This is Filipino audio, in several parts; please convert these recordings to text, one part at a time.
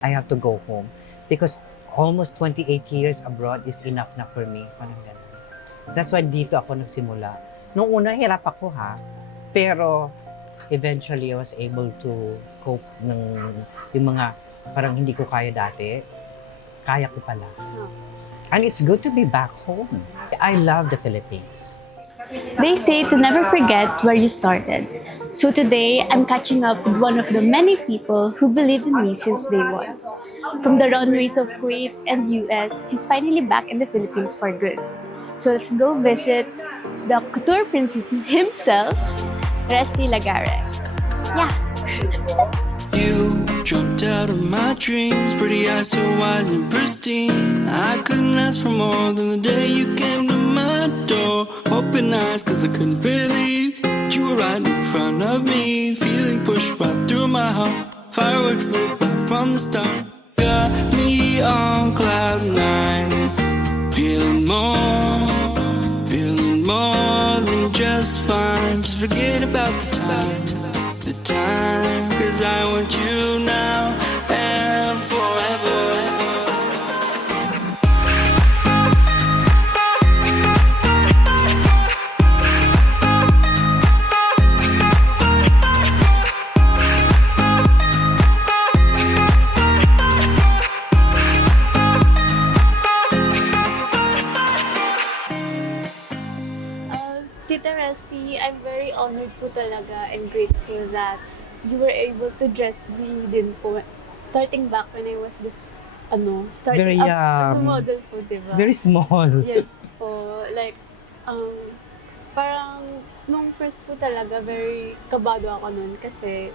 I have to go home because almost 28 years abroad is enough na for me. Parang ganun. That's why dito ako nagsimula. Nung una, hirap ako pero eventually I was able to cope yung mga parang hindi ko kaya dati. Kaya ko pala. And it's good to be back home. I love the Philippines. They say to never forget where you started. So today, I'm catching up with one of the many people who believed in me since day one. From the runways of Kuwait and US, he's finally back in the Philippines for good. So let's go visit the couture princess himself, Resty Lagare. Yeah. You jumped out of my dreams, pretty eyes so wise and pristine. I couldn't ask for more than the day you came to my door. Open eyes, cause I couldn't believe that you were right in front of me. Feeling pushed right through my heart. Fireworks lit right from the start. Got me on cloud nine. Feeling more than just fine. Just forget about the time, cause I want you now and forever. Tita Resty, I'm very honored po talaga and grateful that you were able to dress me din po. Starting back when I was just, starting Very up young. as a model po, diba? Very small. Yes po. Like, parang nung first po talaga, very kabado ako nun kasi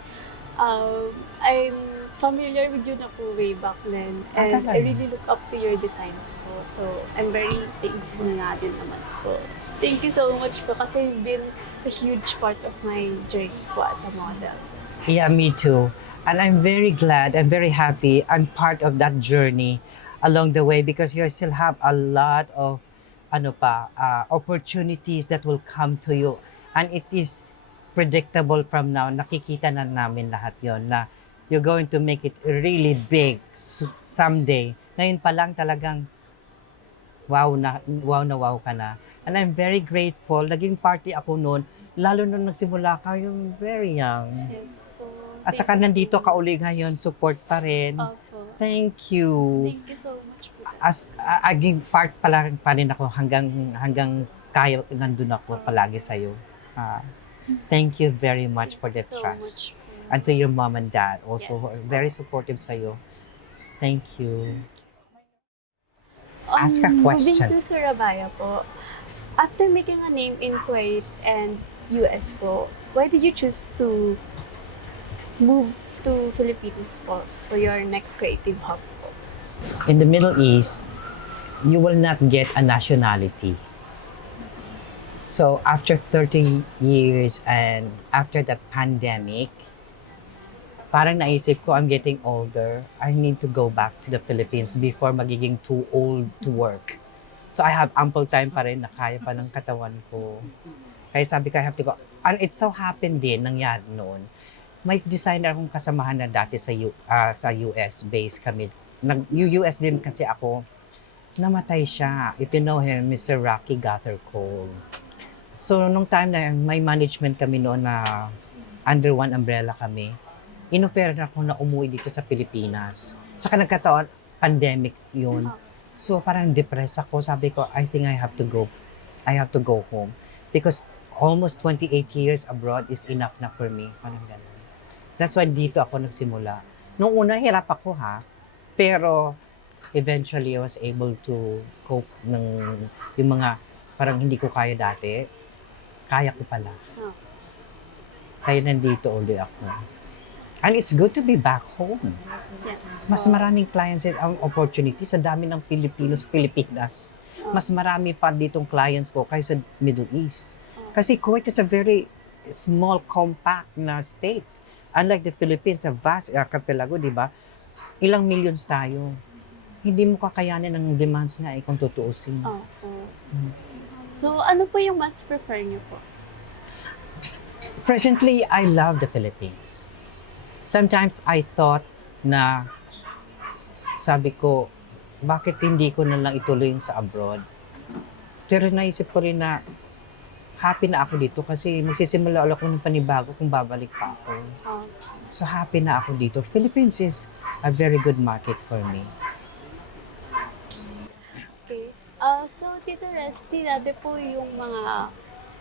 I'm familiar with you na po way back then. And I really look up to your designs po. So, I'm very thankful nga din naman po. Thank you so much po kasi you've been a huge part of my journey po as a model. Yeah, me too. And I'm very glad, I'm very happy I'm part of that journey along the way because you still have a lot of opportunities that will come to you. And it is predictable from now. Nakikita na namin lahat yon na you're going to make it really big someday. Ngayon pa lang talagang wow na wow ka na. And I'm very grateful. Naging party ako noon, lalo nung nagsimula ka, yung very young. Yes po. At saka nandito ka uli ngayon, support pa rin. Opo. Thank you. Thank you so much po. As aging part pa rin ako hanggang kaya nandun ako palagi sa iyo. Thank you very much for the Thank you so trust. much po. And to your mom and dad also Yes. very supportive sa iyo. Thank you. Ask a question. Moving to Surabaya po, after making a name in Kuwait and US po, why did you choose to move to Philippines po for your next creative hub po? In the Middle East, you will not get a nationality. So after 30 years and after that pandemic, parang naisip ko, I'm getting older. I need to go back to the Philippines before magiging too old to work. So I have ample time pa rin na kaya pa ng katawan ko. Kaya sabi ko, I have to go. And it so happened din, nangyari noon, may designer akong kasamahan na dati sa US based kami. US din kasi ako, namatay siya. If you know him, Mr. Rocky Gathercole. So nung time na may management kami noon na under one umbrella kami, inoffer na ako na umuwi dito sa Pilipinas. Saka nagkataon, pandemic yun. So parang depressed ako. Sabi ko, I think I have to go. I have to go home. Because almost 28 years abroad is enough na for me. Parang ganun. That's why dito ako nagsimula. Nung una, hirap ako pero eventually I was able to cope yung mga parang hindi ko kaya dati. Kaya ko pala. Kaya nandito ulit ako. And it's good to be back home. Yes. Mas maraming clients ang opportunity sa dami ng Pilipinos, Pilipinas. Mas marami pa ditong clients ko kaysa Middle East. Kasi Kuwait is a very small, compact na state. Unlike the Philippines, a vast archipelago, di ba? Ilang millions tayo. Hindi mo kakayanin ang demands nga kung tutuusin. Opo. So, ano po yung mas prefer niyo po? Presently, I love the Philippines. Sometimes I thought na sabi ko, bakit hindi ko na lang ituloy yung sa abroad? Pero naisip ko rin na happy na ako dito kasi magsisimula ulit ako ng panibago kung babalik pa ako. Ah, So happy na ako dito. Philippines is a very good market for me. okay. So, Tito Resty, dati po yung mga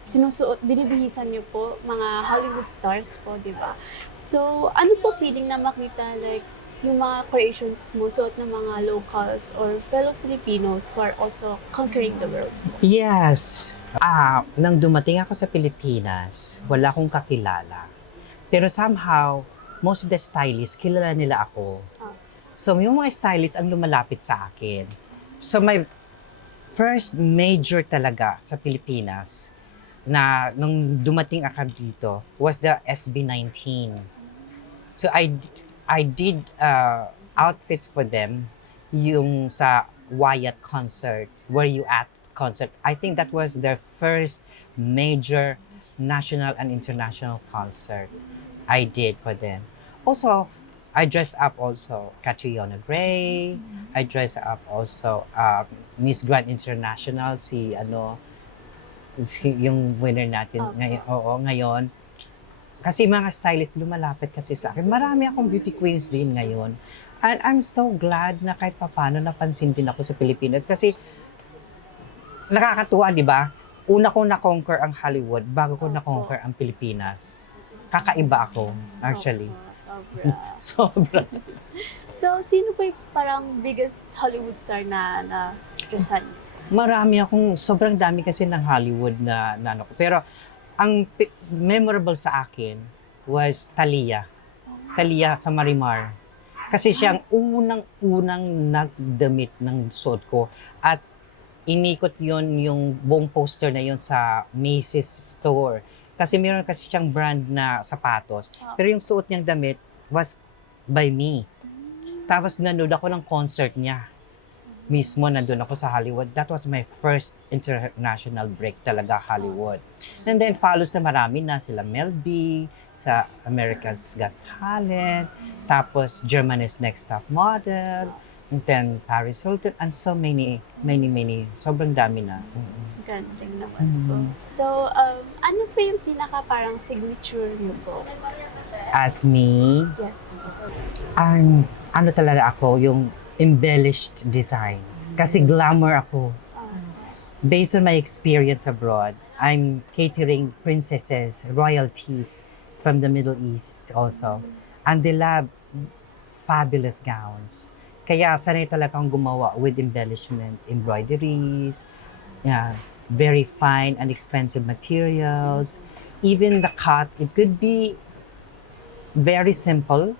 sinusuot, binibihisan niyo po, mga Hollywood stars po, di ba? So, ano po feeling na makita like yung mga creations mo, suot ng mga locals or fellow Filipinos who are also conquering the world? Yes. Nang dumating ako sa Pilipinas, wala akong kakilala. Pero somehow, most of the stylists, kilala nila ako. So, yung mga stylists ang lumalapit sa akin. So, my first major talaga sa Pilipinas na nung dumating ako dito was the SB19. So, I did outfits for them yung sa Wyatt concert, Where You At concert. I think that was their first major national and international concert I did for them. Also, I dressed up also Catriona Gray. I dressed up also Miss Grand International, si yung winner natin ngayon. Oo, ngayon. Kasi mga stylist lumalapit kasi sa akin. Marami akong beauty queens din ngayon. And I'm so glad na kahit papano napansin din ako sa Pilipinas. Kasi nakakatuwa, di ba? Una ko na-conquer ang Hollywood bago ko na-conquer ang Pilipinas. Kakaiba ako, actually. Sobra. Sobra. So, sino po yung parang biggest Hollywood star na dressan niyo? Marami akong, sobrang dami kasi ng Hollywood na ano ko. Pero ang memorable sa akin was Thalia. Thalia sa Marimar. Kasi siyang unang-unang nagdamit ng suot ko. At inikot yon yung buong poster na yon sa Macy's store. Kasi meron kasi siyang brand na sapatos. Pero yung suot niyang damit was by me. Tapos nanood ako ng concert niya. Mismo nandun ako sa Hollywood. That was my first international break talaga, Hollywood. And then follows na marami na sila Mel B, sa America's Got Talent, tapos Germany's Next Top Model, and then Paris Hilton, and so many. Sobrang dami na. Galing naman po. So, ano po yung pinaka parang signature niyo po? As me, Yes po. ano talaga ako, yung embellished design. Kasi glamour ako. Based on my experience abroad, I'm catering princesses, royalties from the Middle East also. And they love fabulous gowns. Kaya sanay talaga akong gumawa with embellishments, embroideries, very fine and expensive materials. Even the cut, it could be very simple,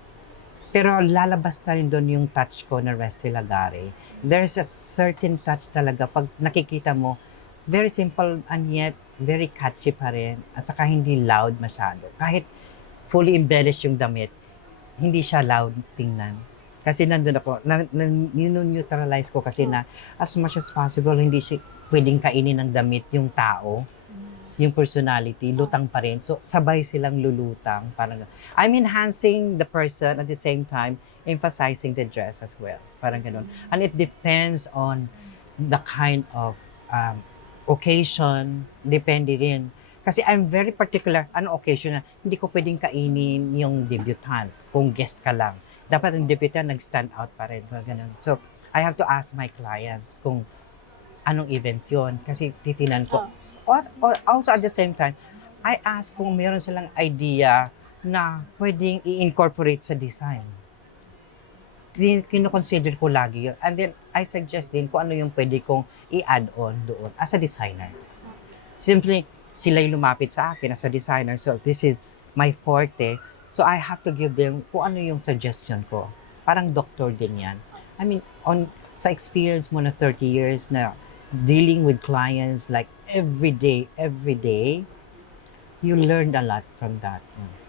pero lalabas na rin doon yung touch ko na Resty Lagare. There's a certain touch talaga. Pag nakikita mo, very simple and yet very catchy pa rin. At saka hindi loud masyado. Kahit fully embellished yung damit, hindi siya loud tingnan. Kasi nandun ako, nineutralize ko kasi na as much as possible, hindi siya pwedeng kainin ng damit yung tao. Yung personality, lutang pa rin. So, sabay silang lulutang. Parang, I'm enhancing the person at the same time, emphasizing the dress as well. Parang ganun. And it depends on the kind of occasion. Depende rin. Kasi I'm very particular, ano occasion na, hindi ko pwedeng kainin yung debutant kung guest ka lang. Dapat yung debutant nag-stand out pa rin. Parang ganun. So, I have to ask my clients kung anong event yon kasi titinan ko. Also at the same time, I ask kung meron silang idea na pwedeng i-incorporate sa design. Kino-consider ko lagi yun. And then, I suggest din kung ano yung pwede kong i-add on doon as a designer. Simply, sila yung lumapit sa akin as a designer. So, this is my forte. So, I have to give them kung ano yung suggestion ko. Parang doctor din yan. I mean, sa experience mo na 30 years na dealing with clients like every day, you learned a lot from that.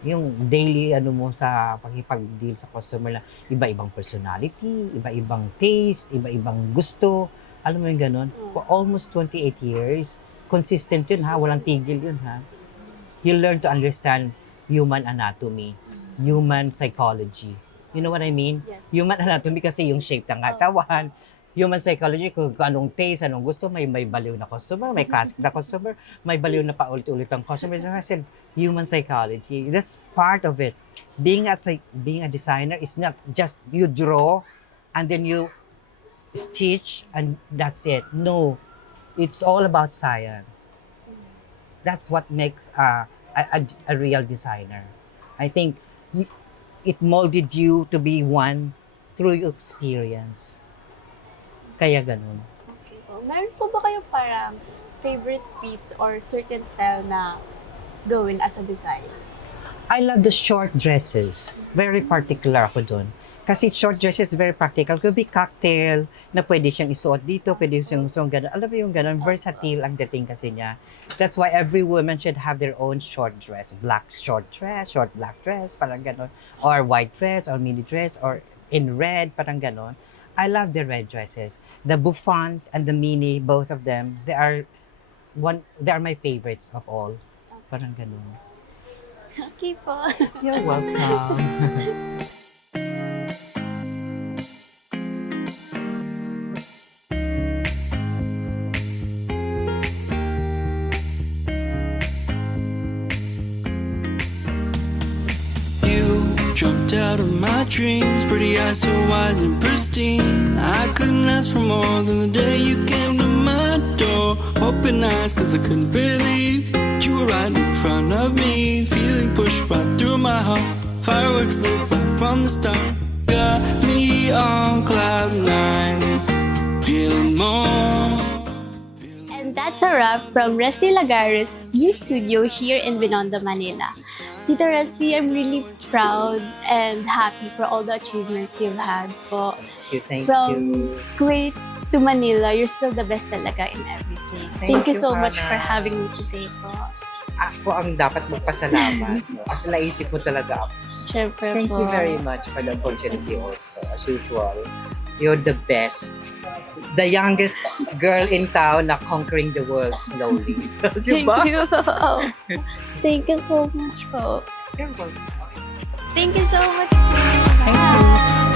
Yung daily mo sa pakipag-deal sa customer na iba-ibang personality, iba-ibang taste, iba-ibang gusto. Alam mo yung ganun? For almost 28 years, consistent yun ha, walang tigil yun ha. You learn to understand human anatomy, human psychology. You know what I mean? Yes. Human anatomy kasi yung shape ng katawan. Human psychology, kung anong taste, anong gusto, may baliw na customer, may classic na customer, may baliw na paulit-ulit ang customer. I said, human psychology, that's part of it. Being a designer is not just you draw and then you stitch and that's it. No, it's all about science. That's what makes a real designer. I think it molded you to be one through your experience. Kaya ganun. Okay po. Meron po ba kayo parang favorite piece or certain style na gawin as a designer? I love the short dresses. Very particular ako dun. Kasi short dresses very practical. Could be cocktail na pwede siyang isuot dito, pwede siyang isuot ganun. Alam mo yung ganun, versatile ang dating kasi niya. That's why every woman should have their own short dress. Black short dress, short black dress, parang ganun. Or white dress, or mini dress, or in red, parang ganun. I love the red dresses. The bouffant and the mini, both of them, they are my favorites of all. Parang ganun. Okay po. You're welcome. Jumped out of my dreams, pretty eyes so wise and pristine. I couldn't ask for more than the day you came to my door. Open eyes, cause I couldn't believe that you were right in front of me. Feeling pushed right through my heart. Fireworks lit right from the start. Got me on cloud nine, feeling more. And that's a wrap from Resty Lagares' new studio here in Binondo, Manila. Tita Resty, I'm really proud and happy for all the achievements you've had po. Thank From you. Kuwait to Manila, you're still the best talaga in everything. Thank you so much Hannah. for having me today po. Ako ang dapat magpasalamat. Kasi naisip mo talaga ako. Siyempre Thank po. you very much for the opportunity also. As usual, you're the best. The youngest girl in town na conquering the world slowly. Thank Diba? you. Thank you so much po. You're welcome. Thank you so much. Thank you.